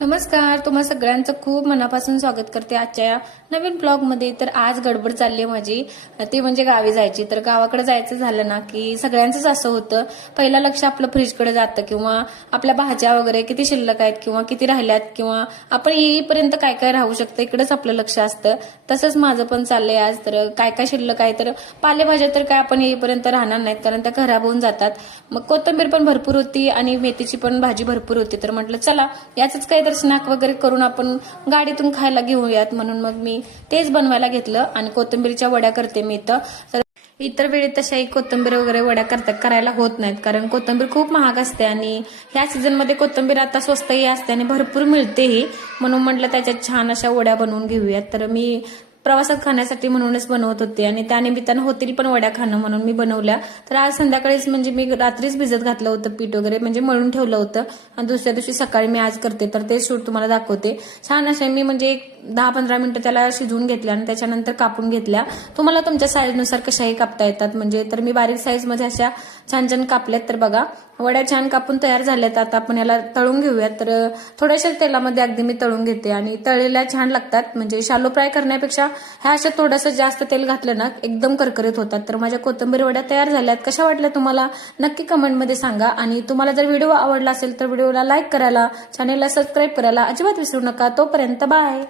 नमस्कार, तुम्हा सगळ्यांचं खूप मनापासून स्वागत करते आजच्या या नवीन ब्लॉग मध्ये। तर आज गडबड चालली आहे माझी, ती म्हणजे गावी जायची। तर गावाकडे जायचं झालं ना की सगळ्यांचंच असं होतं, पहिला लक्ष आपलं फ्रीजकडे जातं किंवा आपल्या भाज्या वगैरे किती शिल्लक आहेत किंवा किती राहिल्यात किंवा आपण येईपर्यंत काय काय राहू शकतं इकडेच आपलं लक्ष असतं। तसंच माझं पण चाललंय आज। तर काय काय शिल्लक आहे, तर पालेभाज्या तर काय आपण येईपर्यंत राहणार नाहीत कारण त्या खराब होऊन जातात। मग कोथिंबीर पण भरपूर होती आणि मेथीची पण भाजी भरपूर होती। तर म्हटलं चला याच काही स्नॅक वगैरे करून आपण गाडीतून खायला घेऊयात, म्हणून मग मी तेच बनवायला घेतलं आणि कोथिंबीरच्या वड्या करते मी इथं। तर इतर वेळी तशाही कोथिंबीर वगैरे वड्या करायला होत नाहीत कारण कोथिंबीर खूप महाग असते आणि ह्या सीझन मध्ये कोथिंबीर आता स्वस्तही असते आणि भरपूर मिळतेही, म्हणून म्हटलं त्याच्यात छान अशा वड्या बनवून घेऊयात। तर मी प्रवासात खाण्यासाठी म्हणूनच बनवत होते आणि त्यानिमित्तानं होतील पण वड्या खाणं म्हणून मी बनवल्या। तर आज संध्याकाळीच म्हणजे मी रात्रीच भिजत घातलं होतं पीठ वगैरे, म्हणजे मळून ठेवलं होतं आणि दुसऱ्या दिवशी सकाळी मी आज करते। तर ते शूट तुम्हाला दाखवते। छान अशा मी म्हणजे 10-15 मिनिटं त्याला शिजवून घेतल्या आणि त्याच्यानंतर कापून घेतल्या। तुम्हाला तुमच्या साईजनुसार कशाही कापता येतात, म्हणजे तर मी बारीक साईज मध्ये अशा छान छान कापल्यात। तर बघा वड्या छान कापून तयार झाल्यात। आता आपण याला तळून घेऊयात। तर थोड्याशा तेलामध्ये अगदी मी तळून घेते आणि तळलेल्या छान लागतात, म्हणजे शालो फ्राय करण्यापेक्षा ह्या अशा थोडंसं जास्त तेल घातलं ना एकदम करकरीत होतात। तर माझ्या कोथिंबीर वड्या तयार झाल्यात। कशा वाटल्या तुम्हाला नक्की कमेंटमध्ये सांगा आणि तुम्हाला जर व्हिडिओ आवडला असेल तर व्हिडिओला लाईक करायला, चॅनेलला सबस्क्राईब करायला अजिबात विसरू नका। तोपर्यंत बाय।